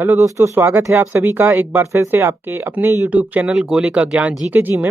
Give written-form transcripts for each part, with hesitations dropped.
Hello दोस्तों, स्वागत है आप सभी का एक बार फिर से आपके अपने यूट्यूब चैनल गोले का ज्ञान जीके जी में।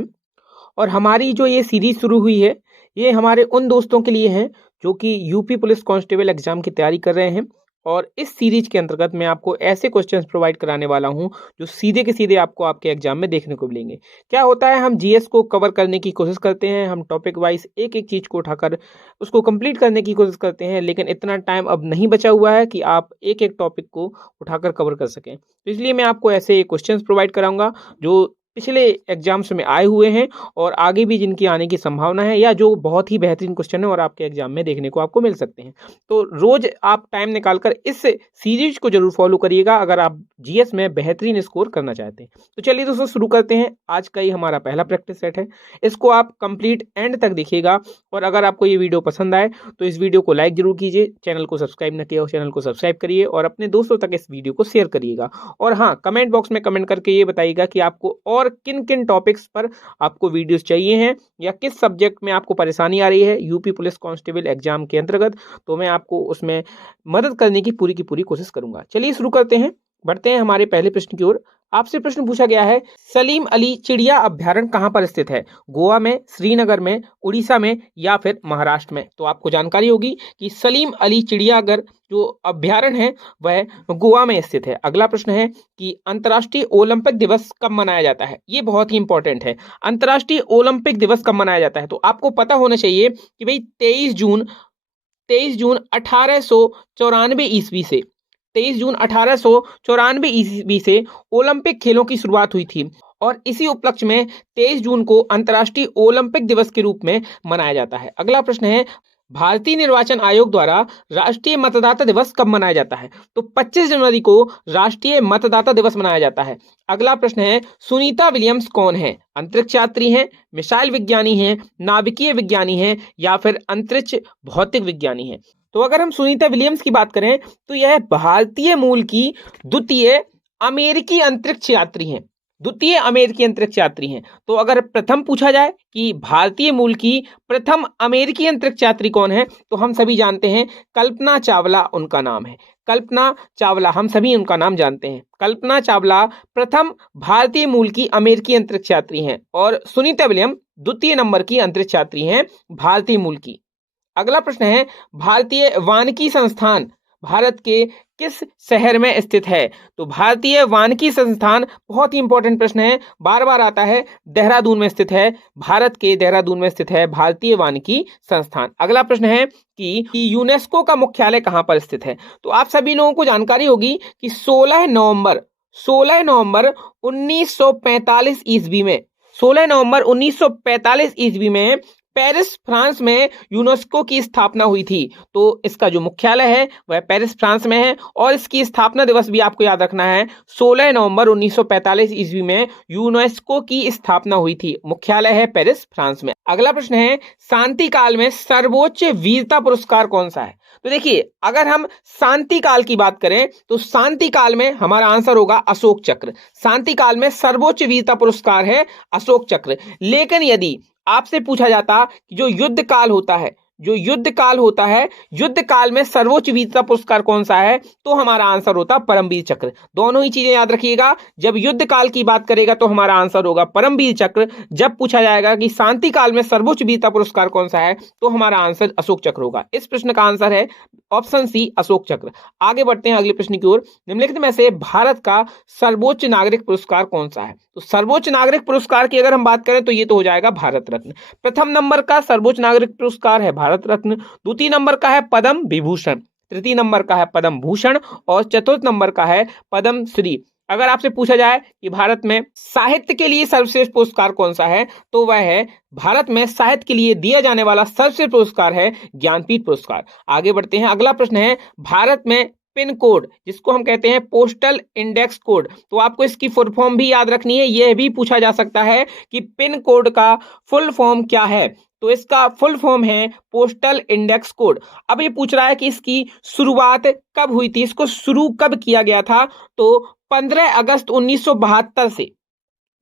और हमारी जो ये सीरीज शुरू हुई है, ये हमारे उन दोस्तों के लिए है जो कि यूपी पुलिस कांस्टेबल एग्जाम की तैयारी कर रहे हैं। और इस सीरीज के अंतर्गत मैं आपको ऐसे क्वेश्चंस प्रोवाइड कराने वाला हूं जो सीधे के सीधे आपको आपके एग्जाम में देखने को मिलेंगे। क्या होता है, हम जीएस को कवर करने की कोशिश करते हैं, हम टॉपिक वाइज एक एक चीज को उठाकर उसको कंप्लीट करने की कोशिश करते हैं, लेकिन इतना टाइम अब नहीं बचा हुआ है कि आप एक एक टॉपिक को उठाकर कवर कर सकें। तो इसलिए मैं आपको ऐसे क्वेश्चंस प्रोवाइड कराऊंगा जो पिछले एग्जाम्स में आए हुए हैं और आगे भी जिनकी आने की संभावना है, या जो बहुत ही बेहतरीन क्वेश्चन है और आपके एग्जाम में देखने को आपको मिल सकते हैं। तो रोज आप टाइम निकालकर इस सीरीज को जरूर फॉलो करिएगा अगर आप जीएस में बेहतरीन स्कोर करना चाहते हैं। तो चलिए दोस्तों, शुरू करते हैं। आज का ही हमारा पहला प्रैक्टिस सेट है, इसको आप कंप्लीट एंड तक देखिएगा। और अगर आपको ये वीडियो पसंद आए तो इस वीडियो को लाइक जरूर कीजिए, चैनल को सब्सक्राइब न किया हो चैनल को सब्सक्राइब करिए और अपने दोस्तों तक इस वीडियो को शेयर करिएगा। और हाँ, कमेंट बॉक्स में कमेंट करके ये बताइएगा कि आपको और किन किन टॉपिक्स पर आपको वीडियोस चाहिए हैं, या किस सब्जेक्ट में आपको परेशानी आ रही है यूपी पुलिस कांस्टेबल एग्जाम के अंतर्गत। तो मैं आपको उसमें मदद करने की पूरी कोशिश करूंगा। चलिए शुरू करते हैं, बढ़ते हैं हमारे पहले प्रश्न की ओर। आपसे प्रश्न पूछा गया है, सलीम अली चिड़िया अभ्यारण्य कहां पर स्थित है? गोवा में, श्रीनगर में, उड़ीसा में, या फिर महाराष्ट्र में? तो आपको जानकारी होगी कि सलीम अली चिड़ियाघर जो अभ्यारण्य है वह गोवा में स्थित है। अगला प्रश्न है कि अंतर्राष्ट्रीय ओलंपिक दिवस कब मनाया जाता है? ये बहुत ही इंपॉर्टेंट है। अंतर्राष्ट्रीय ओलंपिक दिवस कब मनाया जाता है? तो आपको पता होना चाहिए कि भाई 23 जून 1894 ईस्वी से 23 जून 1894 ईस्वी से ओलंपिक खेलों की शुरुआत हुई थी। और इसी उपलक्ष्य में 23 जून को अंतर्राष्ट्रीय ओलंपिक दिवस के रूप में मनाया जाता है। अगला प्रश्न है, भारतीय निर्वाचन आयोग द्वारा राष्ट्रीय मतदाता दिवस कब मनाया जाता है? तो 25 जनवरी को राष्ट्रीय मतदाता दिवस मनाया जाता है। अगला प्रश्न है, सुनीता विलियम्स कौन है? अंतरिक्ष यात्री हैं, मिसाइल विज्ञानी हैं, नाभिकीय विज्ञानी हैं, या फिर अंतरिक्ष भौतिक विज्ञानी हैं? तो अगर हम सुनीता विलियम्स की बात करें तो यह भारतीय मूल की द्वितीय अमेरिकी अंतरिक्ष यात्री हैं। द्वितीय अमेरिकी अंतरिक्ष यात्री हैं। तो अगर प्रथम पूछा जाए कि भारतीय मूल की प्रथम अमेरिकी अंतरिक्ष यात्री कौन है, तो हम सभी जानते हैं कल्पना चावला उनका नाम है। कल्पना चावला, हम सभी उनका नाम जानते हैं। कल्पना चावला प्रथम भारतीय मूल की अमेरिकी अंतरिक्ष यात्री हैं और सुनीता विलियम द्वितीय नंबर की अंतरिक्ष यात्री हैं भारतीय मूल की। अगला प्रश्न है, भारतीय वानिकी संस्थान भारत के किस शहर में स्थित है? तो भारतीय वानिकी संस्थान बहुत ही इंपॉर्टेंट प्रश्न है, बार बार आता है। देहरादून में स्थित है, भारत के देहरादून में स्थित है भारतीय वानिकी संस्थान। अगला प्रश्न है कि यूनेस्को का मुख्यालय कहां पर स्थित है? तो आप सभी लोगों को जानकारी होगी कि 16 नवंबर 1945 ईस्वी में 16 नवंबर 1945 ईस्वी में पेरिस फ्रांस में यूनेस्को की स्थापना हुई थी। तो इसका जो मुख्यालय है वह पेरिस फ्रांस में है और इसकी स्थापना दिवस भी आपको याद रखना है। 16 नवंबर 1945 ईस्वी में यूनेस्को की स्थापना हुई थी, मुख्यालय है पेरिस फ्रांस में। अगला प्रश्न है, शांति काल में सर्वोच्च वीरता पुरस्कार कौन सा है? तो देखिए, अगर हम शांति काल की बात करें तो शांति काल में हमारा आंसर होगा अशोक चक्र। शांति काल में सर्वोच्च वीरता पुरस्कार है अशोक चक्र। लेकिन यदि आपसे पूछा जाता कि जो युद्ध काल होता है, युद्ध काल में सर्वोच्च वीरता पुरस्कार कौन सा है, तो हमारा आंसर होता परमवीर चक्र। दोनों ही चीजें याद रखिएगा, जब युद्ध काल की बात करेगा तो हमारा आंसर होगा परमवीर चक्र। जब पूछा जाएगा कि शांति काल में सर्वोच्च वीरता पुरस्कार कौन सा है, तो हमारा आंसर अशोक चक्र होगा। इस प्रश्न का आंसर है ऑप्शन सी, अशोक चक्र। आगे बढ़ते हैं अगले प्रश्न की ओर। निम्नलिखित में से भारत का सर्वोच्च नागरिक पुरस्कार कौन सा है? तो सर्वोच्च नागरिक पुरस्कार की अगर हम बात करें तो ये तो हो जाएगा भारत रत्न। प्रथम नंबर का सर्वोच्च नागरिक पुरस्कार है भारत रत्न, द्वितीय नंबर का है पद्म विभूषण, तृतीय नंबर का है पद्म भूषण और चतुर्थ नंबर का है पद्म श्री। अगर आपसे पूछा जाए कि भारत में साहित्य के लिए सर्वश्रेष्ठ पुरस्कार कौन सा है, तो वह है भारत में साहित्य के लिए दिया जाने वाला सर्वश्रेष्ठ पुरस्कार है ज्ञानपीठ पुरस्कार। आगे बढ़ते हैं, अगला प्रश्न है, भारत में पिन कोड जिसको हम कहते हैं पोस्टल इंडेक्स कोड, तो आपको इसकी फुल फॉर्म भी याद रखनी है। यह भी पूछा जा सकता है कि पिन कोड का फुल फॉर्म क्या है, तो इसका फुल फॉर्म है पोस्टल इंडेक्स कोड। अब ये पूछ रहा है कि इसकी शुरुआत कब हुई थी, इसको शुरू कब किया गया था, तो 15 अगस्त 1972 से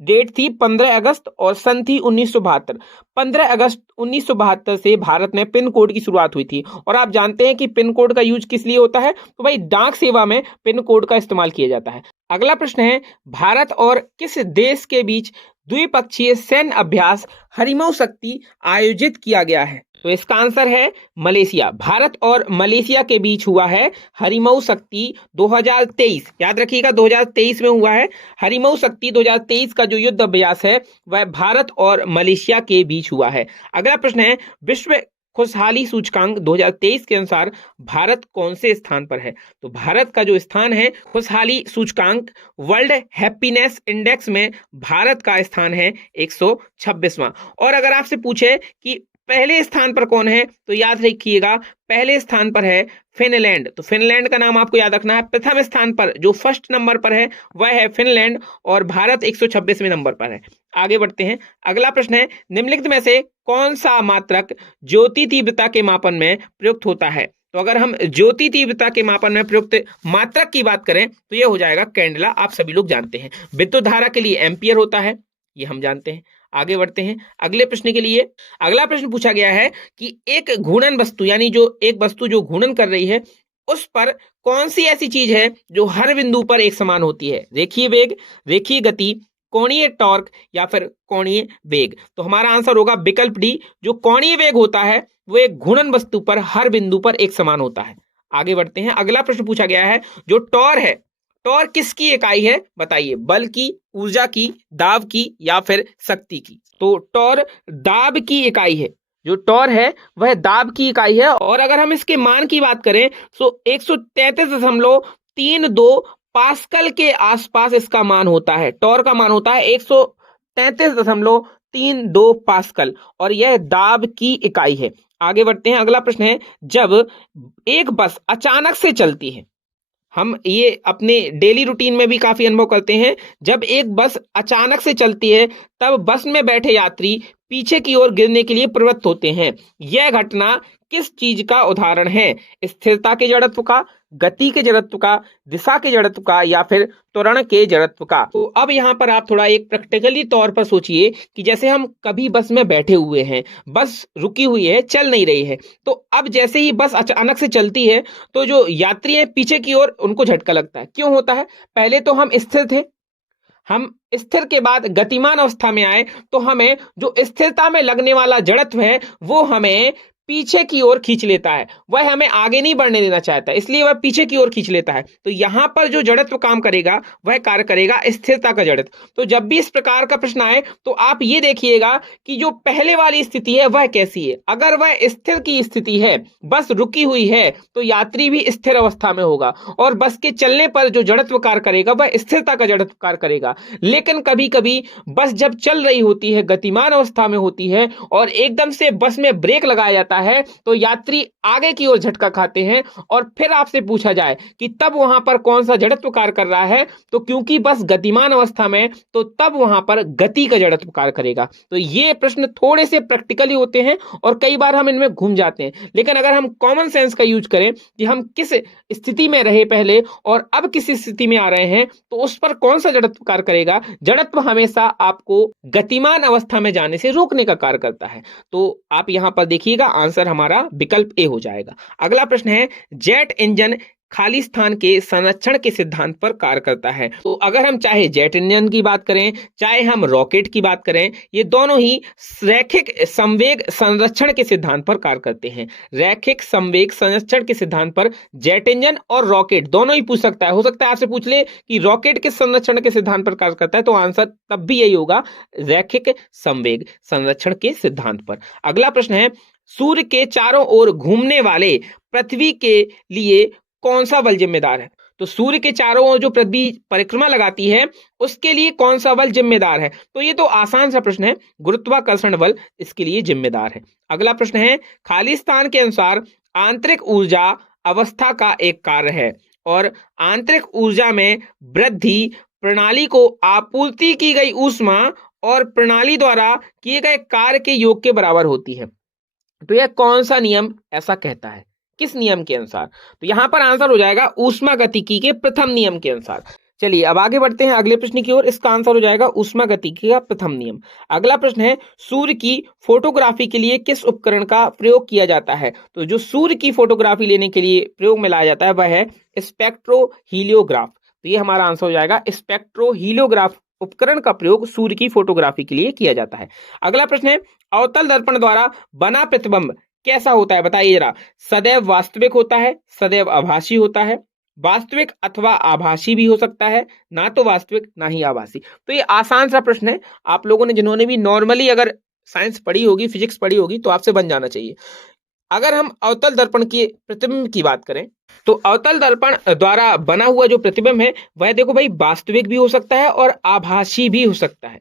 डेट थी 15 अगस्त और सन थी 1972। 15 अगस्त 1972 से भारत में पिन कोड की शुरुआत हुई थी। और आप जानते हैं कि पिन कोड का यूज किस लिए होता है? तो भाई डाक सेवा में पिन कोड का इस्तेमाल किया जाता है। अगला प्रश्न है, भारत और किस देश के बीच द्विपक्षीय सैन्य अभ्यास हरिमऊ शक्ति आयोजित किया गया है? तो इसका आंसर है मलेशिया। भारत और मलेशिया के बीच हुआ है हरिमऊ शक्ति 2023। याद रखिएगा 2023 में हुआ है हरिमऊ शक्ति 2023 का जो युद्ध अभ्यास है वह भारत और मलेशिया के बीच हुआ है। अगला प्रश्न है, विश्व खुशहाली सूचकांक 2023 के अनुसार भारत कौन से स्थान पर है? तो भारत का जो स्थान है खुशहाली सूचकांक वर्ल्ड हैप्पीनेस इंडेक्स में भारत का स्थान है 126वां। और अगर आपसे पूछे कि पहले स्थान पर कौन है, तो याद रखिएगा पहले स्थान पर है फिनलैंड। तो फिनलैंड का नाम आपको याद रखना है। प्रथम स्थान पर जो फर्स्ट नंबर पर है वह है फिनलैंड और भारत 126वें नंबर पर है। आगे बढ़ते हैं। अगला प्रश्न है, निम्नलिखित में से कौन सा मात्रक ज्योति तीव्रता के मापन में प्रयुक्त होता है? तो अगर हम ज्योति तीव्रता के मापन में प्रयुक्त मात्रक की बात करें तो यह हो जाएगा कैंडला। आप सभी लोग जानते हैं। विद्युत धारा के लिए एम्पियर होता है, ये हम जानते हैं। आगे बढ़ते हैं अगले प्रश्न के लिए। अगला प्रश्न पूछा गया है कि एक घूर्णन वस्तु यानी जो एक वस्तु जो घूर्णन कर रही है उस पर कौन सी ऐसी चीज है जो हर बिंदु पर एक समान होती है? रेखीय वेग, रेखीय गति, कोणीय टॉर्क या फिर कोणीय वेग। तो हमारा आंसर होगा विकल्प डी। जो कोणीय वेग होता है वो एक घूर्णन वस्तु पर हर बिंदु पर एक समान होता है। आगे बढ़ते हैं। अगला प्रश्न पूछा गया है, जो टॉर है, टॉर किसकी इकाई है? बताइए, बल की, ऊर्जा की, दाब की या फिर शक्ति की? तो टॉर दाब की इकाई है। जो टॉर है वह दाब की इकाई है। और अगर हम इसके मान की बात करें तो 133.32 पास्कल के आसपास इसका मान होता है। टॉर का मान होता है 133.32 पास्कल और यह दाब की इकाई है। आगे बढ़ते हैं। अगला प्रश्न है, जब एक बस अचानक से चलती है, हम ये अपने डेली रूटीन में भी काफी अनुभव करते हैं, जब एक बस अचानक से चलती है तब बस में बैठे यात्री पीछे की ओर गिरने के लिए प्रवृत्त होते हैं। यह घटना किस चीज का उदाहरण है? स्थिरता के जड़त्व का, गति के जड़त्व का, दिशा के जड़त्व का या फिर त्वरण के जड़त्व का? तो अब यहाँ पर आप थोड़ा एक प्रैक्टिकली तौर पर सोचिए कि जैसे हम कभी बस में बैठे हुए हैं, बस रुकी हुई है, चल नहीं रही है, तो अब जैसे ही बस अचानक से चलती है तो जो यात्री हैं पीछे की ओर उनको झटका लगता है। क्यों होता है? पहले तो हम स्थिर थे, हम स्थिर के बाद गतिमान अवस्था में आए तो हमें जो स्थिरता में लगने वाला जड़त्व है वो हमें पीछे की ओर खींच लेता है, वह हमें आगे नहीं बढ़ने देना चाहता है, इसलिए वह पीछे की ओर खींच लेता है। तो यहां पर जो जड़त्व काम करेगा वह कार्य करेगा स्थिरता का जड़त्व। तो जब भी इस प्रकार का प्रश्न आए तो आप ये देखिएगा कि जो पहले वाली स्थिति है वह कैसी है। अगर वह स्थिर की स्थिति है, बस रुकी हुई है, तो यात्री भी स्थिर अवस्था में होगा और बस के चलने पर जो जड़त्व कार्य करेगा वह स्थिरता का जड़त्व कार्य करेगा। लेकिन कभी कभी बस जब चल रही होती है, गतिमान अवस्था में होती है और एकदम से बस में ब्रेक लगाया जाता है तो यात्री आगे की ओर झटका खाते हैं और फिर आपसे पूछा जाए कि तब वहां पर कौन सा जड़त्व कार्य कर रहा है, तो क्योंकि बस गतिमान अवस्था में तो तब वहां पर गति का जड़त्व कार्य करेगा। तो ये प्रश्न थोड़े से प्रैक्टिकली होते हैं और कई बार हम इनमें घूम जाते हैं, लेकिन अगर हम कॉमन सेंस का यूज करें कि हम किस स्थिति में रहे पहले और अब किस स्थिति में आ रहे हैं तो उस पर कौन सा जड़त्व कार्य करेगा, जड़त्व हमेशा आपको गतिमान अवस्था में जाने से रोकने का कार्य करता है। तो आप यहां पर देखिएगा आंसर हमारा विकल्प ए हो जाएगा। अगला प्रश्न है, जेट इंजन खाली स्थान के संरक्षण के सिद्धांत पर कार्य करता है। तो अगर हम चाहे जेट इंजन की बात करें, चाहे हम रॉकेट की बात करें, ये दोनों ही रैखिक संवेग संरक्षण के सिद्धांत पर कार्य करते हैं। रैखिक संवेग संरक्षण के सिद्धांत पर जेट इंजन और रॉकेट दोनों ही पूछ सकता है। हो सकता है आपसे पूछ ले कि रॉकेट किस संरक्षण के सिद्धांत पर कार्य करता है, तो आंसर तब भी यही होगा, रैखिक संवेग संरक्षण के सिद्धांत पर। अगला प्रश्न है, सूर्य के चारों ओर घूमने वाले पृथ्वी के लिए कौन सा बल जिम्मेदार है? तो सूर्य के चारों ओर जो पृथ्वी परिक्रमा लगाती है उसके लिए कौन सा बल जिम्मेदार है? तो ये तो आसान सा प्रश्न है, गुरुत्वाकर्षण बल इसके लिए जिम्मेदार है। अगला प्रश्न है, खालिस्तान के अनुसार आंतरिक ऊर्जा अवस्था का एक कार्य है और आंतरिक ऊर्जा में वृद्धि प्रणाली को आपूर्ति की गई ऊष्मा और प्रणाली द्वारा किए गए कार्य के योग के बराबर होती है। तो यह कौन सा नियम ऐसा कहता है? किस नियम के अनुसार? तो यहां पर आंसर हो जाएगा ऊष्मा गतिकी के प्रथम नियम के अनुसार। चलिए अब आगे बढ़ते हैं अगले प्रश्न की ओर। इसका आंसर हो जाएगा ऊष्मागतिकी का प्रथम नियम। अगला प्रश्न है सूर्य की फोटोग्राफी के लिए किस उपकरण का प्रयोग किया जाता है? तो जो सूर्य की फोटोग्राफी लेने के लिए प्रयोग में लाया जाता है वह है स्पेक्ट्रोहीलियोग्राफ। तो ये हमारा आंसर हो जाएगा स्पेक्ट्रोहीलियोग्राफ उपकरण का प्रयोग सूर्य की फोटोग्राफी के लिए किया जाता है। अगला प्रश्न है अवतल दर्पण द्वारा बना प्रतिबिंब कैसा होता है? बताइए जरा। सदैव वास्तविक होता है, सदैव आभासी होता है, वास्तविक अथवा आभासी भी हो सकता है, ना तो वास्तविक ना ही आभासी। तो ये आसान सा प्रश्न है, आप लोगों ने जिन्होंने भी नॉर्मली अगर साइंस पढ़ी होगी, फिजिक्स पढ़ी होगी, तो आपसे बन जाना चाहिए। अगर हम अवतल दर्पण के प्रतिबिंब की बात करें तो अवतल दर्पण द्वारा बना हुआ जो प्रतिबिंब है वह देखो भाई वास्तविक भी हो सकता है और आभासी भी हो सकता है।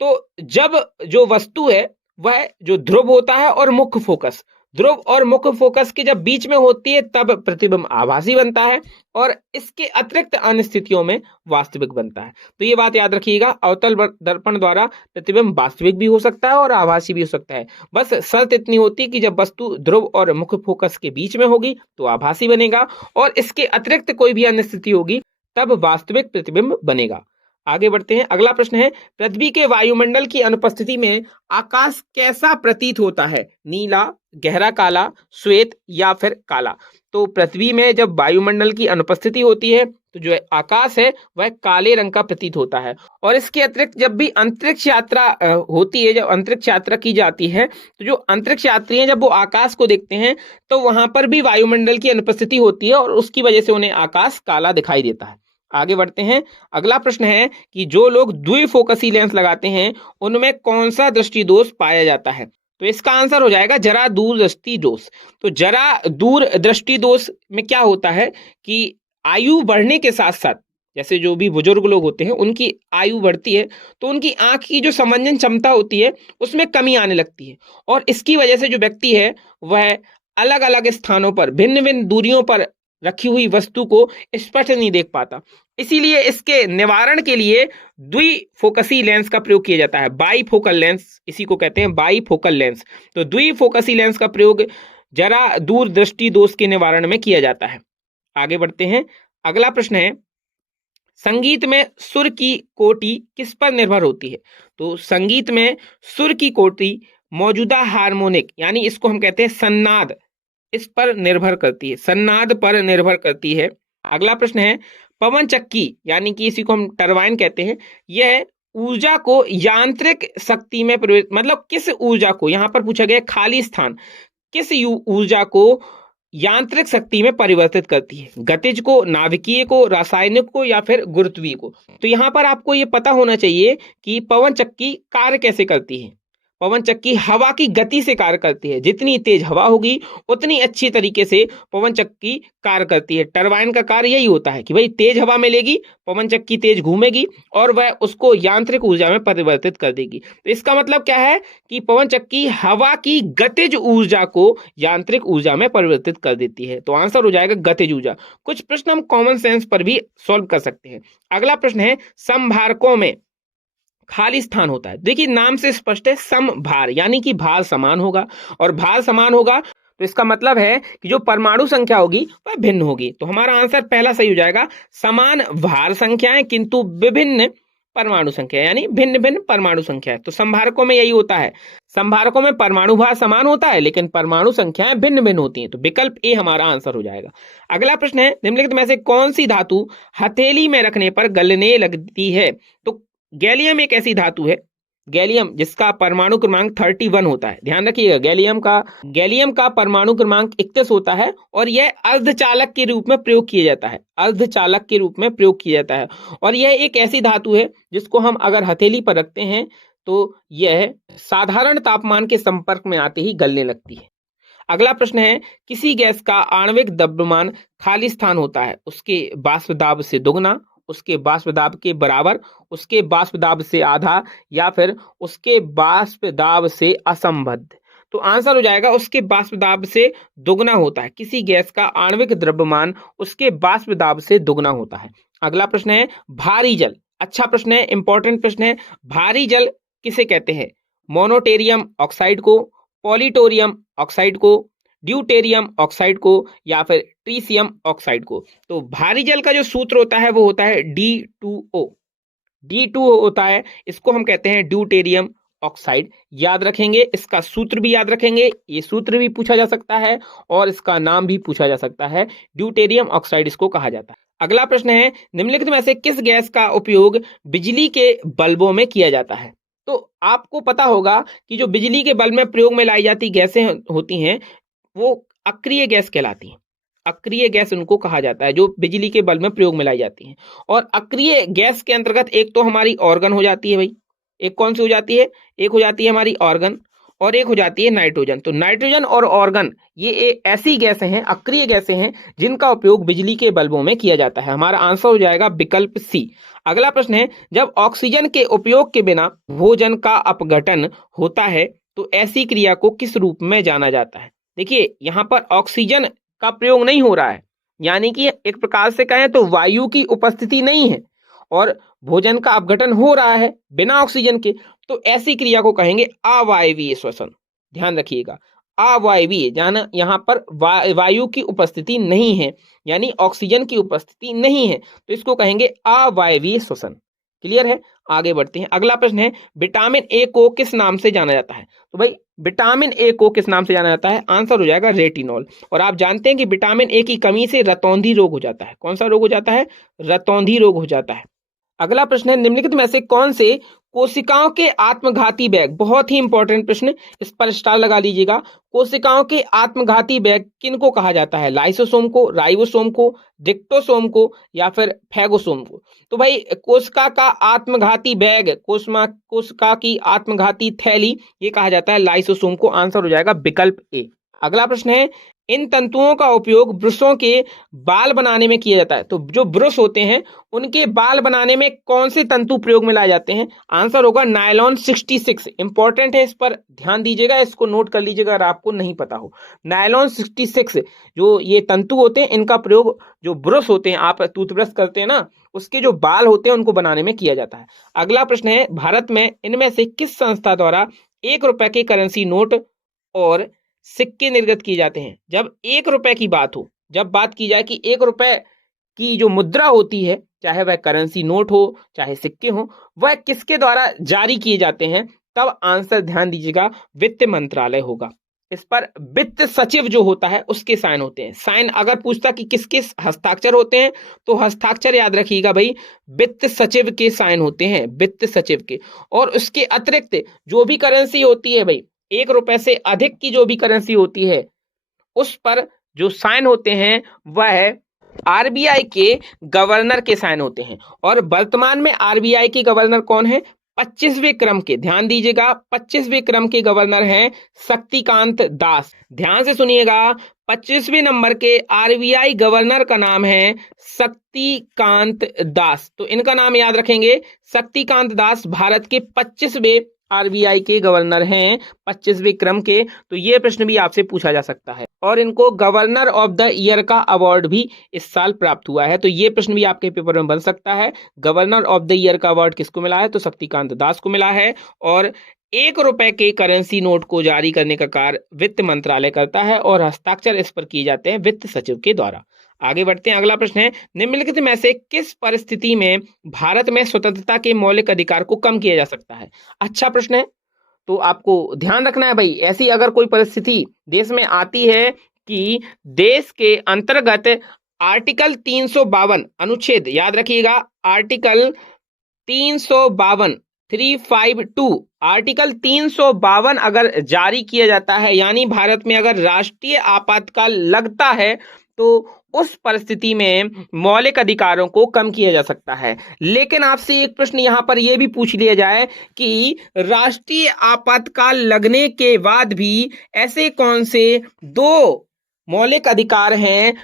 तो जब जो वस्तु है वह जो ध्रुव होता है और मुख्य फोकस, ध्रुव और मुख्य फोकस के जब बीच में होती है तब प्रतिबिंब आभासी बनता है और इसके अतिरिक्त अन्य स्थितियों में वास्तविक बनता है। तो ये बात याद रखिएगा, अवतल दर्पण द्वारा प्रतिबिंब वास्तविक भी हो सकता है और आभासी भी हो सकता है। बस शर्त इतनी होती है कि जब वस्तु ध्रुव और मुख्य फोकस के बीच में होगी तो आभासी बनेगा और इसके अतिरिक्त कोई भी अन्य स्थिति होगी तब वास्तविक प्रतिबिंब बनेगा। आगे बढ़ते हैं। अगला प्रश्न है पृथ्वी के वायुमंडल की अनुपस्थिति में आकाश कैसा प्रतीत होता है? नीला, गहरा काला, श्वेत या फिर काला? तो पृथ्वी में जब वायुमंडल की अनुपस्थिति होती है तो जो आकाश है वह काले रंग का प्रतीत होता है। और इसके अतिरिक्त जब भी अंतरिक्ष यात्रा होती है, जब अंतरिक्ष यात्रा की जाती है तो जो अंतरिक्ष यात्री हैं जब वो आकाश को देखते हैं तो वहां पर भी वायुमंडल की अनुपस्थिति होती है और उसकी वजह से उन्हें आकाश काला दिखाई देता है। आगे बढ़ते हैं। अगला प्रश्न है कि जो लोग द्विफोकसी लेंस लगाते हैं उनमें कौन सा दृष्टि दोष पाया जाता है? तो इसका आंसर हो जाएगा जरा दूर दृष्टि दोष। तो जरा दूर दृष्टि दोष में क्या होता है कि आयु बढ़ने के साथ साथ जैसे जो भी बुजुर्ग लोग होते हैं उनकी आयु बढ़ती है तो उनकी आंख की जो समंजन क्षमता होती है उसमें कमी आने लगती है और इसकी वजह से जो व्यक्ति है वह अलग अलग स्थानों पर भिन्न भिन्न दूरियों पर रखी हुई वस्तु को स्पष्ट नहीं देख पाता। इसीलिए इसके निवारण के लिए द्विफोकसी लेंस का प्रयोग किया जाता है। बाईफोकल लेंस इसी को कहते हैं, बाईफोकल लेंस। तो द्विफोकसी लेंस का प्रयोग जरा दूर दृष्टि दोष के निवारण में किया जाता है। आगे बढ़ते हैं। अगला प्रश्न है संगीत में सुर की कोटि किस पर निर्भर होती है? तो संगीत में सुर की कोटि मौजूदा हार्मोनिक यानी इसको हम कहते हैं सन्नाद, इस पर निर्भर करती है, सन्नाद पर निर्भर करती है। अगला प्रश्न है पवन चक्की यानी कि इसी को हम टरबाइन कहते हैं, यह ऊर्जा को यांत्रिक शक्ति में परिवर्तित, मतलब किस ऊर्जा को, यहां पर पूछा गया खाली स्थान, किस ऊर्जा को यांत्रिक शक्ति में परिवर्तित करती है? गतिज को, नाभिकीय को, रासायनिक को या फिर गुरुत्वीय को? तो यहां पर आपको ये पता होना चाहिए कि पवन चक्की कार्य कैसे करती है। पवन चक्की हवा की गति से कार्य करती है, जितनी तेज हवा होगी उतनी अच्छी तरीके से पवन चक्की कार्य करती है। टरबाइन का कार्य यही होता है कि भाई तेज हवा मिलेगी, पवन चक्की तेज घूमेगी और वह उसको यांत्रिक ऊर्जा में परिवर्तित कर देगी। तो इसका मतलब क्या है कि पवन चक्की हवा की गतिज ऊर्जा को यांत्रिक ऊर्जा में परिवर्तित कर देती है। तो आंसर हो जाएगा गतिज ऊर्जा। कुछ प्रश्न हम कॉमन सेंस पर भी सॉल्व कर सकते हैं। अगला प्रश्न है समभारकों में खाली स्थान होता है। देखिए नाम से स्पष्ट है, समभार यानी कि भार समान होगा और भार समान होगा तो इसका मतलब है कि जो परमाणु संख्या होगी वह भिन्न होगी। तो हमारा आंसर पहला सही हो जाएगा, समान भार संख्याएं किंतु विभिन्न परमाणु संख्या यानी भिन्न भिन्न परमाणु संख्या। तो संभारकों में यही होता है, संभारकों में परमाणु भार समान होता है लेकिन परमाणु संख्याएं भिन्न भिन्न होती हैं। तो विकल्प ए हमारा आंसर हो जाएगा। अगला प्रश्न है निम्नलिखित में से कौन सी धातु हथेली में रखने पर गलने लगती है? तो गैलियम एक ऐसी धातु है, गैलियम जिसका परमाणु क्रमांक 31 होता है। ध्यान रखिएगा गैलियम का परमाणु क्रमांक 31 होता है और यह अर्धचालक के रूप में प्रयोग किया जाता है, अर्धचालक के रूप में प्रयोग किया जाता है। और यह एक ऐसी धातु है जिसको हम अगर हथेली पर रखते हैं तो यह साधारण तापमान के संपर्क में आते ही गलने लगती है। अगला प्रश्न है किसी गैस का आणविक द्रव्यमान खाली स्थान होता है, उसके वाष्प दाब से दुगना, उसके वाष्प दाब के बराबर, उसके वाष्प दाब से आधा या फिर उसके वाष्प दाब से असंबद्ध? तो आंसर हो जाएगा उसके वाष्प दाब से दुगना होता है। किसी गैस का आणविक द्रव्यमान उसके वाष्प दाब से दुगना होता है। अगला प्रश्न है भारी जल, अच्छा प्रश्न है, इंपॉर्टेंट प्रश्न है। भारी जल किसे कहते हैं? मोनोटेरियम ऑक्साइड को, पॉलिटोरियम ऑक्साइड को, ड्यूटेरियम ऑक्साइड को या फिर ट्रीसियम ऑक्साइड को। तो भारी जल का जो सूत्र होता है वो होता है D2O। D2O होता है, इसको हम कहते हैं ड्यूटेरियम ऑक्साइड। याद रखेंगे, इसका सूत्र भी याद रखेंगे, ये सूत्र भी पूछा जा सकता है और इसका नाम भी पूछा जा सकता है, ड्यूटेरियम ऑक्साइड इसको कहा जाता है। अगला प्रश्न है, निम्नलिखित में से किस गैस का उपयोग बिजली के बल्बों में किया जाता है? तो आपको पता होगा कि जो बिजली के बल्ब में प्रयोग में लाई जाती गैसें होती हैं वो अक्रिय गैस कहलाती हैं। अक्रिय गैस उनको कहा जाता है जो बिजली के बल्ब में प्रयोग में लाई जाती हैं। और अक्रिय गैस के अंतर्गत एक तो हमारी ऑर्गन हो जाती है भाई, एक कौन सी हो जाती है? एक हो जाती है हमारी ऑर्गन और एक हो जाती है नाइट्रोजन। तो नाइट्रोजन और ऑर्गन ये ऐसी गैसें हैं, अक्रिय गैसें हैं जिनका उपयोग बिजली के बल्बों में किया जाता है। हमारा आंसर हो जाएगा विकल्प सी। अगला प्रश्न है, जब ऑक्सीजन के उपयोग के बिना भोजन का अपघटन होता है तो ऐसी क्रिया को किस रूप में जाना जाता है? देखिए, यहाँ पर ऑक्सीजन का प्रयोग नहीं हो रहा है, यानी कि एक प्रकार से कहें तो वायु की उपस्थिति नहीं है और भोजन का अपघटन हो रहा है बिना ऑक्सीजन के, तो ऐसी क्रिया को कहेंगे अवायवीय श्वसन। ध्यान रखिएगा, अवायवीय, जाना यहाँ पर वायु की उपस्थिति नहीं है, यानी ऑक्सीजन की उपस्थिति नहीं है, तो इसको कहेंगे अवायवीय श्वसन। क्लियर है? आगे बढ़ते हैं। अगला प्रश्न है, विटामिन ए को किस नाम से जाना जाता है? तो भाई विटामिन ए को किस नाम से जाना जाता है? आंसर हो जाएगा रेटिनॉल। और आप जानते हैं कि विटामिन ए की कमी से रतौंधी रोग हो जाता है। कौन सा रोग हो जाता है? रतौंधी रोग हो जाता है। अगला प्रश्न है, निम्नलिखित में से कौन से कोशिकाओं के आत्मघाती बैग, बहुत ही इंपॉर्टेंट प्रश्न, इस पर स्टार लगा लीजिएगा। कोशिकाओं के आत्मघाती बैग किनको कहा जाता है? लाइसोसोम को, राइबोसोम को, डिक्टोसोम को या फिर फैगोसोम को? तो भाई कोशिका का आत्मघाती बैग, कोशिका की आत्मघाती थैली, ये कहा जाता है लाइसोसोम को। आंसर हो जाएगा विकल्प ए। अगला प्रश्न है, इन तंतुओं का उपयोग ब्रुशों के बाल बनाने में किया जाता है। तो जो ब्रुश होते हैं उनके बाल बनाने में कौन से तंतु प्रयोग में लाए जाते हैं? आंसर होगा नायलॉन 66। इंपॉर्टेंट है, इस पर ध्यान दीजिएगा, इसको नोट कर लीजिएगा अगर आपको नहीं पता हो। नायलॉन 66 जो ये तंतु होते हैं, इनका प्रयोग जो ब्रश होते हैं, आप टूथब्रश करते हैं ना, उसके जो बाल होते हैं उनको बनाने में किया जाता है। अगला प्रश्न है, भारत में इनमें से किस संस्था द्वारा ₹1 के करेंसी नोट और सिक्के निर्गत किए जाते हैं? जब ₹1 की बात हो, जब बात की जाए कि ₹1 की जो मुद्रा होती है, चाहे वह करेंसी नोट हो चाहे सिक्के हो, वह किसके द्वारा जारी किए जाते हैं? तब आंसर ध्यान दीजिएगा, वित्त मंत्रालय होगा। इस पर वित्त सचिव जो होता है उसके साइन होते हैं। साइन अगर पूछता कि किस किस हस्ताक्षर होते हैं, तो हस्ताक्षर याद रखिएगा भाई, वित्त सचिव के साइन होते हैं, वित्त सचिव के। और उसके अतिरिक्त जो भी करेंसी होती है भाई, ₹1 से अधिक की जो भी करेंसी होती है, उस पर जो साइन होते हैं वह आरबीआई के गवर्नर के साइन होते हैं। और वर्तमान में आरबीआई के गवर्नर कौन है? 25वें क्रम के, ध्यान दीजिएगा, 25वें क्रम के गवर्नर हैं शक्तिकांत दास। ध्यान से सुनिएगा, 25वें नंबर के आरबीआई गवर्नर का नाम है शक्तिकांत दास। तो इनका नाम याद रखेंगे, शक्तिकांत दास भारत के 25वें आरबीआई के गवर्नर हैं, 25वें क्रम के। तो ये प्रश्न भी आपसे पूछा जा सकता है। और इनको गवर्नर ऑफ द ईयर का अवार्ड भी इस साल प्राप्त हुआ है। तो ये प्रश्न भी आपके पेपर में बन सकता है, गवर्नर ऑफ द ईयर का अवार्ड किसको मिला है? तो शक्तिकांत दास को मिला है। और ₹1 के करेंसी नोट को जारी करने का कार्य वित्त मंत्रालय करता है और हस्ताक्षर इस पर किए जाते हैं वित्त सचिव के द्वारा। आगे बढ़ते हैं। अगला प्रश्न है, निम्नलिखित में से किस परिस्थिति में भारत में स्वतंत्रता के मौलिक अधिकार को कम किया जा सकता है? अच्छा प्रश्न है, तो आपको ध्यान रखना है भाई, ऐसी अगर कोई परिस्थिति देश में आती है कि देश के अंतर्गत आर्टिकल 352 अनुच्छेद, याद रखिएगा, आर्टिकल 352 352 आर्टिकल 352 अगर जारी किया जाता है, यानी भारत में अगर राष्ट्रीय आपातकाल लगता है, तो उस परिस्थिति में मौलिक अधिकारों को कम किया जा सकता है। लेकिन आपसे एक प्रश्न यहां पर यह भी पूछ लिया जाए कि राष्ट्रीय आपातकाल लगने के बाद भी ऐसे कौन से 2 मौलिक अधिकार हैं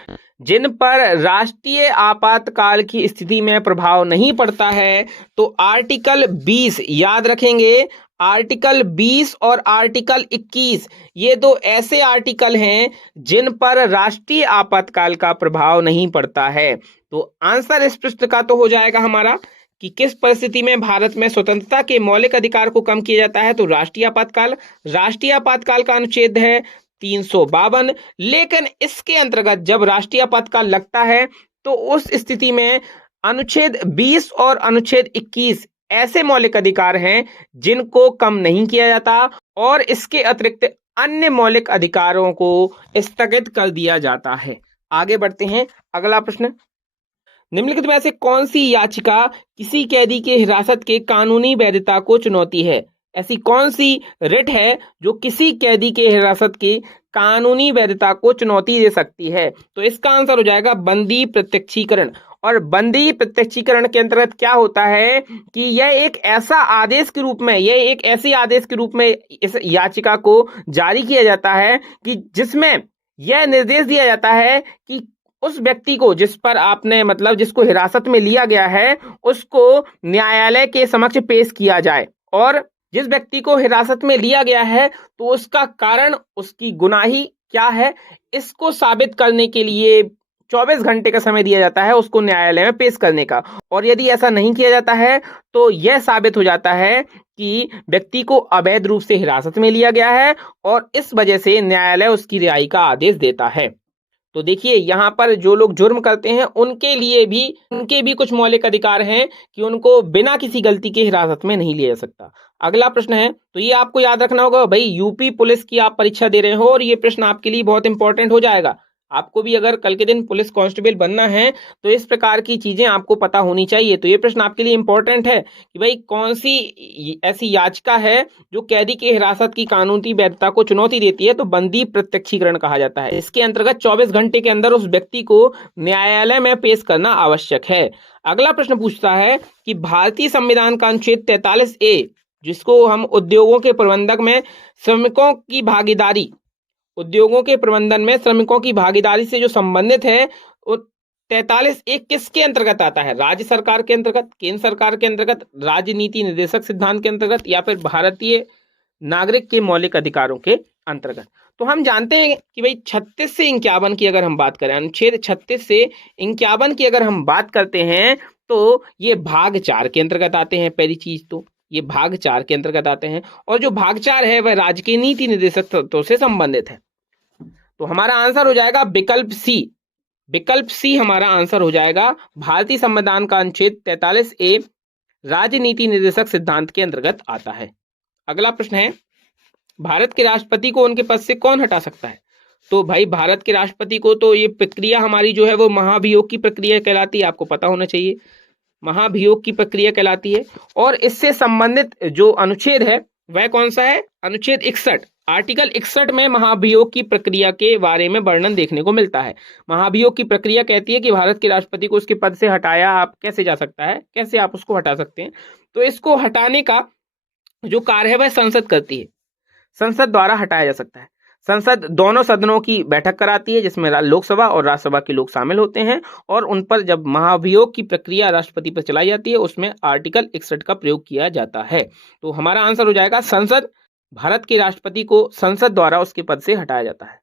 जिन पर राष्ट्रीय आपातकाल की स्थिति में प्रभाव नहीं पड़ता है? तो आर्टिकल 20 याद रखेंगे, आर्टिकल 20 और आर्टिकल 21, ये 2 ऐसे आर्टिकल हैं जिन पर राष्ट्रीय आपातकाल का प्रभाव नहीं पड़ता है। तो आंसर इस प्रश्न का तो हो जाएगा हमारा कि किस परिस्थिति में भारत में स्वतंत्रता के मौलिक अधिकार को कम किया जाता है? तो राष्ट्रीय आपातकाल। राष्ट्रीय आपातकाल का अनुच्छेद है 352। लेकिन इसके अंतर्गत जब राष्ट्रीय आपातकाल लगता है तो उस स्थिति में अनुच्छेद 20 और अनुच्छेद 21 ऐसे मौलिक अधिकार हैं जिनको कम नहीं किया जाता और इसके अतिरिक्त अन्य मौलिक अधिकारों को स्थगित कर दिया जाता है। आगे बढ़ते हैं, अगला प्रश्न, निम्नलिखित में से कौन सी याचिका किसी कैदी के हिरासत के कानूनी वैधता को चुनौती है? ऐसी कौन सी रिट है जो किसी कैदी के हिरासत की कानूनी वैधता को चुनौती दे सकती है? तो इसका आंसर हो जाएगा बंदी प्रत्यक्षीकरण। और बंदी प्रत्यक्षीकरण के अंतर्गत क्या होता है कि यह एक ऐसा आदेश के रूप में, यह एक ऐसे आदेश के रूप में इस याचिका को जारी किया जाता है कि जिसमें यह निर्देश दिया जाता है कि उस व्यक्ति को जिस पर आपने मतलब जिसको हिरासत में लिया गया है उसको न्यायालय के समक्ष पेश किया जाए, और जिस व्यक्ति को हिरासत में लिया गया है तो उसका कारण, उसकी गुनाही क्या है, इसको साबित करने के लिए 24 घंटे का समय दिया जाता है उसको न्यायालय में पेश करने का। और यदि ऐसा नहीं किया जाता है तो यह साबित हो जाता है कि व्यक्ति को अवैध रूप से हिरासत में लिया गया है और इस वजह से न्यायालय उसकी रिहाई का आदेश देता है। तो देखिए यहाँ पर जो लोग जुर्म करते हैं उनके भी कुछ मौलिक अधिकार हैं कि उनको बिना किसी गलती के हिरासत में नहीं लिया जा सकता। अगला प्रश्न है, तो ये आपको याद रखना होगा भाई, यूपी पुलिस की आप परीक्षा दे रहे हो और ये प्रश्न आपके लिए बहुत इंपॉर्टेंट हो जाएगा। आपको भी अगर कल के दिन पुलिस कांस्टेबल बनना है तो इस प्रकार की चीजें आपको पता होनी चाहिए। तो ये प्रश्न आपके लिए इंपॉर्टेंट है कि भाई कौन सी ऐसी याचिका है जो कैदी के हिरासत की कानूनी वैधता को चुनौती देती है? तो बंदी प्रत्यक्षीकरण कहा जाता है। इसके अंतर्गत 24 घंटे के अंदर उस व्यक्ति को न्यायालय में पेश करना आवश्यक है। अगला प्रश्न पूछता है कि भारतीय संविधान का अनुच्छेद 43A, जिसको हम उद्योगों के प्रबंधक में श्रमिकों की भागीदारी, उद्योगों के प्रबंधन में श्रमिकों की भागीदारी से जो संबंधित है, 43A किसके अंतर्गत आता है? राज्य सरकार के अंतर्गत, केंद्र सरकार के अंतर्गत, राज्य नीति निर्देशक सिद्धांत के अंतर्गत, या फिर भारतीय नागरिक के मौलिक अधिकारों के अंतर्गत? तो हम जानते हैं कि भाई 36 से 51 की अगर हम बात करें, अनुच्छेद 36 से 51 की अगर हम बात करते हैं तो ये भाग 4 के अंतर्गत आते हैं। पहली चीज तो ये भाग 4 के अंतर्गत आते हैं और जो भाग 4 है वह राज्य के नीति निर्देशक तत्वों से संबंधित है। तो हमारा आंसर हो जाएगा विकल्प सी। विकल्प सी हमारा आंसर हो जाएगा। भारतीय संविधान का अनुच्छेद 43A राज्य नीति निर्देशक सिद्धांत के अंतर्गत आता है। अगला प्रश्न है, भारत के राष्ट्रपति को उनके पद से कौन हटा सकता है? तो भाई भारत के राष्ट्रपति को तो ये प्रक्रिया हमारी जो है वो महाभियोग की प्रक्रिया कहलाती है, आपको पता होना चाहिए, महाभियोग की प्रक्रिया कहलाती है। और इससे संबंधित जो अनुच्छेद है वह कौन सा है? अनुच्छेद 61, आर्टिकल 61 में महाभियोग की प्रक्रिया के बारे में वर्णन देखने को मिलता है। महाभियोग की प्रक्रिया कहती है कि भारत के राष्ट्रपति को उसके पद से हटाया आप कैसे जा सकता है, कैसे आप उसको हटा सकते हैं। तो इसको हटाने का जो कार्य है वह संसद करती है, संसद द्वारा हटाया जा सकता है। संसद दोनों सदनों की बैठक कराती है जिसमें लोकसभा और राज्यसभा के लोग शामिल होते हैं और उन पर जब महाभियोग की प्रक्रिया राष्ट्रपति पर चलाई जाती है उसमें आर्टिकल 61 का प्रयोग किया जाता है। तो हमारा आंसर हो जाएगा संसद। भारत के राष्ट्रपति को संसद द्वारा उसके पद से हटाया जाता है।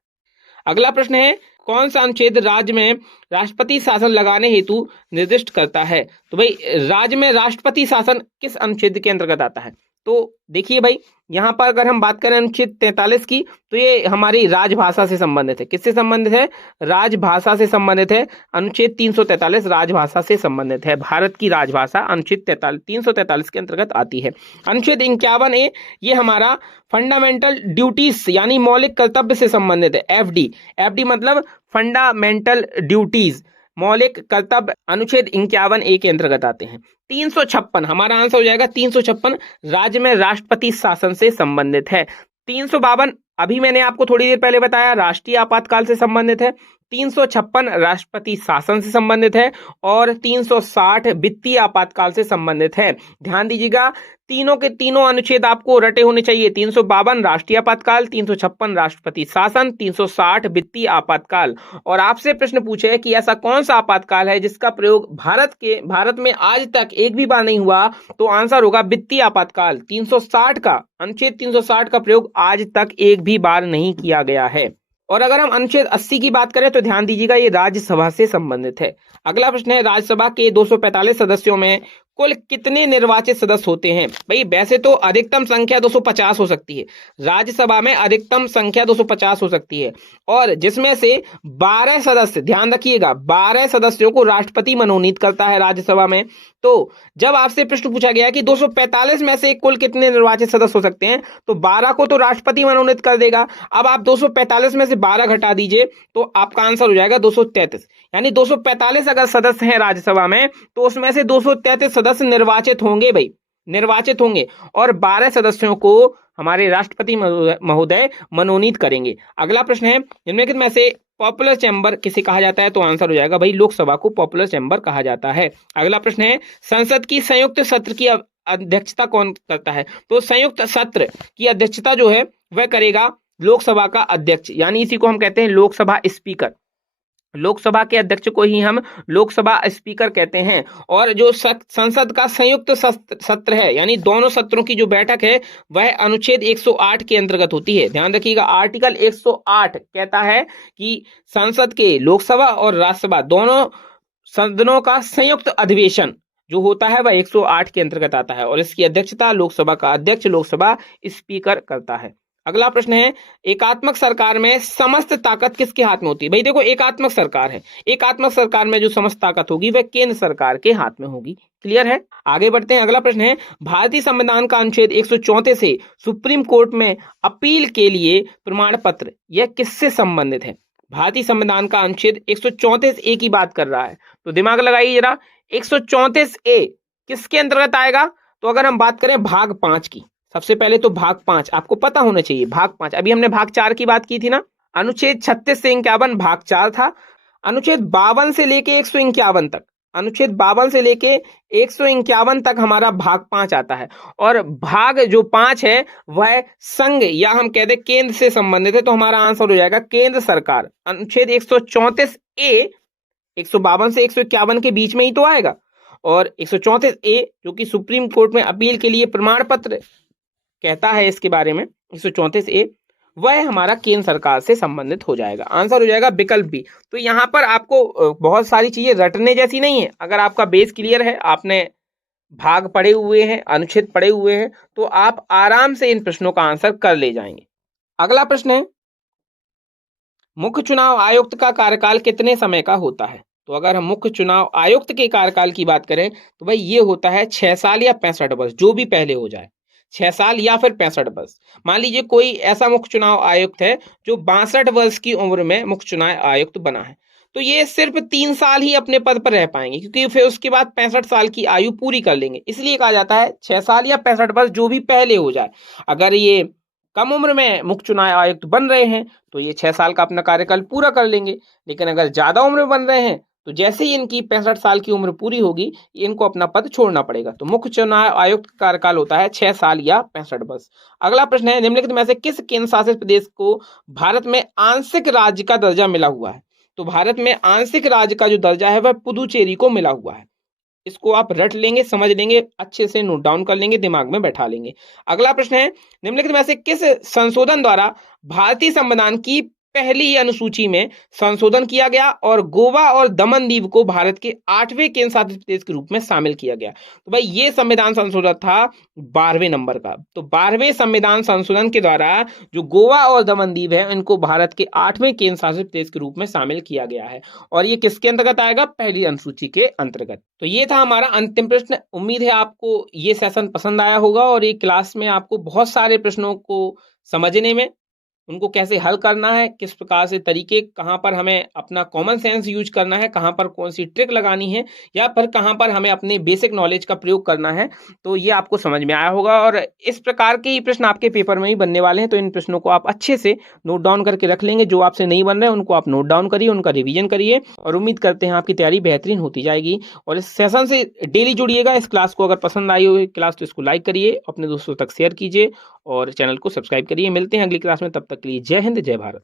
अगला प्रश्न है, कौन सा अनुच्छेद राज्य में राष्ट्रपति शासन लगाने हेतु निर्दिष्ट करता है? तो भाई राज्य में राष्ट्रपति शासन किस अनुच्छेद के अंतर्गत आता है? तो देखिए भाई यहाँ पर अगर हम बात करें अनुच्छेद 43 की तो ये हमारी राजभाषा से संबंधित है। किससे संबंधित है? राजभाषा से संबंधित है। अनुच्छेद 343 राजभाषा से संबंधित है। भारत की राजभाषा अनुच्छेद 343 के अंतर्गत आती है। अनुच्छेद 51A ये हमारा फंडामेंटल ड्यूटीज यानी मौलिक कर्तव्य से संबंधित है। एफडी मतलब फंडामेंटल ड्यूटीज, मौलिक कर्तव्य अनुच्छेद 51A के अंतर्गत आते हैं। 356 हमारा आंसर हो जाएगा। 356 राज्य में राष्ट्रपति शासन से संबंधित है। 352 अभी मैंने आपको थोड़ी देर पहले बताया राष्ट्रीय आपातकाल से संबंधित है। 356 राष्ट्रपति शासन से संबंधित है और 360 वित्तीय आपातकाल से संबंधित है। ध्यान दीजिएगा तीनों के तीनों अनुच्छेद आपको रटे होने चाहिए। 352 राष्ट्रीय आपातकाल, 356 राष्ट्रपति शासन, 360 वित्तीय आपातकाल। और आपसे प्रश्न पूछे कि ऐसा कौन सा आपातकाल है जिसका प्रयोग भारत में आज तक एक भी बार नहीं हुआ? तो आंसर होगा वित्तीय आपातकाल। 360 का अनुच्छेद 360 का प्रयोग आज तक एक भी बार नहीं किया गया है। और अगर हम अनुच्छेद 80 की बात करें तो ध्यान दीजिएगा ये राज्यसभा से संबंधित है। अगला प्रश्न है, राज्यसभा के 245 सदस्यों में कुल कितने निर्वाचित सदस्य होते हैं? भाई वैसे तो अधिकतम संख्या 250 हो सकती है, राज्यसभा में अधिकतम संख्या 250 हो सकती है, और जिसमें से 12 सदस्य, ध्यान रखिएगा, 12 सदस्यों को राष्ट्रपति मनोनीत करता है राज्यसभा में। तो जब आपसे प्रश्न पूछा गया कि 245 में से कुल कितने निर्वाचित सदस्य हो सकते हैं, तो 12 को तो राष्ट्रपति मनोनीत कर देगा। अब आप 245 में से 12 घटा दीजिए तो आपका आंसर हो जाएगा 233। यानी 245 अगर सदस्य हैं राज्यसभा में, तो उसमें से 233 सदस्य निर्वाचित होंगे भाई, निर्वाचित होंगे, और 12 सदस्यों को हमारे राष्ट्रपति महोदय मनोनीत करेंगे। अगला प्रश्न है, निम्नलिखित में से पॉपुलर चैम्बर किसे कहा जाता है? तो आंसर हो जाएगा भाई लोकसभा को पॉपुलर चैम्बर कहा जाता है। अगला प्रश्न है, संसद की संयुक्त सत्र की अध्यक्षता कौन करता है? तो संयुक्त सत्र की अध्यक्षता जो है वह करेगा लोकसभा का अध्यक्ष, यानी इसी को हम कहते हैं लोकसभा स्पीकर। लोकसभा के अध्यक्ष को ही हम लोकसभा स्पीकर कहते हैं। और जो संसद का संयुक्त सत्र है, यानी दोनों सत्रों की जो बैठक है, वह अनुच्छेद 108 के अंतर्गत होती है। ध्यान रखिएगा, आर्टिकल 108 कहता है कि संसद के लोकसभा और राज्यसभा दोनों सदनों का संयुक्त अधिवेशन जो होता है वह 108 के अंतर्गत आता है, और इसकी अध्यक्षता लोकसभा का अध्यक्ष लोकसभा स्पीकर करता है। अगला प्रश्न है, एकात्मक सरकार में समस्त ताकत किसके हाथ में होती है? भाई देखो, एकात्मक सरकार है, एकात्मक सरकार में जो समस्त ताकत होगी वह केंद्र सरकार के हाथ में होगी। क्लियर है? आगे बढ़ते हैं। अगला प्रश्न है, भारतीय संविधान का अनुच्छेद 134 से सुप्रीम कोर्ट में अपील के लिए प्रमाण पत्र, यह किससे संबंधित है? भारतीय संविधान का अनुच्छेद 134A की बात कर रहा है, तो दिमाग लगाइए जरा। 134A किसके अंतर्गत आएगा? तो अगर हम बात करें भाग 5 की, सबसे पहले तो भाग 5 आपको पता होना चाहिए। भाग 5, अभी हमने भाग 4 की बात की थी ना। अनुच्छेद 36 से 51 भाग 4 था। अनुच्छेद 52 से लेके 151 तक, अनुच्छेद 52 से लेके 151 तक हमारा भाग 5 आता है, और भाग जो 5 है वह संघ या हम कहते हैं केंद्र से संबंधित है, तो हमारा आंसर हो जाएगा केंद्र सरकार। अनुच्छेद 134A 152 से 151 के बीच में ही तो आएगा, और 134A जो कि सुप्रीम कोर्ट में अपील के लिए प्रमाण पत्र कहता है इसके बारे में, 134A, वह हमारा केंद्र सरकार से संबंधित हो जाएगा। आंसर हो जाएगा विकल्प बी। तो यहाँ पर आपको बहुत सारी चीजें रटने जैसी नहीं है। अगर आपका बेस क्लियर है, आपने भाग पढ़े हुए हैं, अनुच्छेद पढ़े हुए हैं, तो आप आराम से इन प्रश्नों का आंसर कर ले जाएंगे। अगला प्रश्न है, मुख्य चुनाव आयुक्त का कार्यकाल कितने समय का होता है? तो अगर हम मुख्य चुनाव आयुक्त के कार्यकाल की बात करें तो भाई ये होता है 6 साल या 65 वर्ष, जो भी पहले हो जाए, 6 साल या फिर 65 वर्ष। मान लीजिए कोई ऐसा मुख्य चुनाव आयुक्त है जो 62 वर्ष की उम्र में मुख्य चुनाव आयुक्त बना है, तो ये सिर्फ 3 साल ही अपने पद पर रह पाएंगे, क्योंकि फिर उसके बाद 65 साल की आयु पूरी कर लेंगे। इसलिए कहा जाता है 6 साल या 65 वर्ष, जो भी पहले हो जाए। अगर ये कम उम्र में मुख्य चुनाव आयुक्त बन रहे हैं तो ये 6 साल का अपना कार्यकाल पूरा कर लेंगे, लेकिन अगर ज्यादा उम्र में बन रहे हैं तो जैसे ही इनकी 65 साल की उम्र पूरी होगी, इनको अपना पद छोड़ना पड़ेगा। तो मुख्य चुनाव आयुक्त का कार्यकाल होता है 6 साल या 65 वर्ष। अगला प्रश्न है, निम्नलिखित में से किस केंद्र शासित प्रदेश को भारत में आंशिक राज्य का दर्जा मिला हुआ है? तो भारत में आंशिक राज्य का जो दर्जा है वह पुदुचेरी को मिला हुआ है। इसको आप रट लेंगे, समझ लेंगे, अच्छे से नोट डाउन कर लेंगे, दिमाग में बैठा लेंगे। अगला प्रश्न है, निम्नलिखित में से किस संशोधन द्वारा भारतीय संविधान की पहली अनुसूची में संशोधन किया गया और गोवा और दमन दीव को भारत के 8वें केंद्र शासित प्रदेश के रूप में शामिल किया गया? तो भाई ये संविधान संशोधन था 12वें नंबर का। तो 12वें संविधान संशोधन के द्वारा जो गोवा और दमन दीव है, इनको भारत के 8वें केंद्र शासित प्रदेश के रूप में शामिल किया गया है, और ये किसके अंतर्गत आएगा? पहली अनुसूची के अंतर्गत। तो ये था हमारा अंतिम प्रश्न। उम्मीद है आपको ये सेशन पसंद आया होगा, और ये क्लास में आपको बहुत सारे प्रश्नों को समझने में, उनको कैसे हल करना है, किस प्रकार से तरीके, कहाँ पर हमें अपना कॉमन सेंस यूज करना है, कहाँ पर कौन सी ट्रिक लगानी है, या फिर कहाँ पर हमें अपने बेसिक नॉलेज का प्रयोग करना है, तो ये आपको समझ में आया होगा। और इस प्रकार के ही प्रश्न आपके पेपर में ही बनने वाले हैं, तो इन प्रश्नों को आप अच्छे से नोट डाउन करके रख लेंगे। जो आपसे नहीं बन रहे हैं उनको आप नोट डाउन करिए, उनका रिविजन करिए, और उम्मीद करते हैं आपकी तैयारी बेहतरीन होती जाएगी। और इस सेशन से डेली जुड़िएगा। इस क्लास को अगर पसंद आई हो क्लास तो इसको लाइक करिए, अपने दोस्तों तक शेयर कीजिए, और चैनल को सब्सक्राइब करिए। मिलते हैं अगली क्लास में, तब तक के लिए जय हिंद, जय भारत।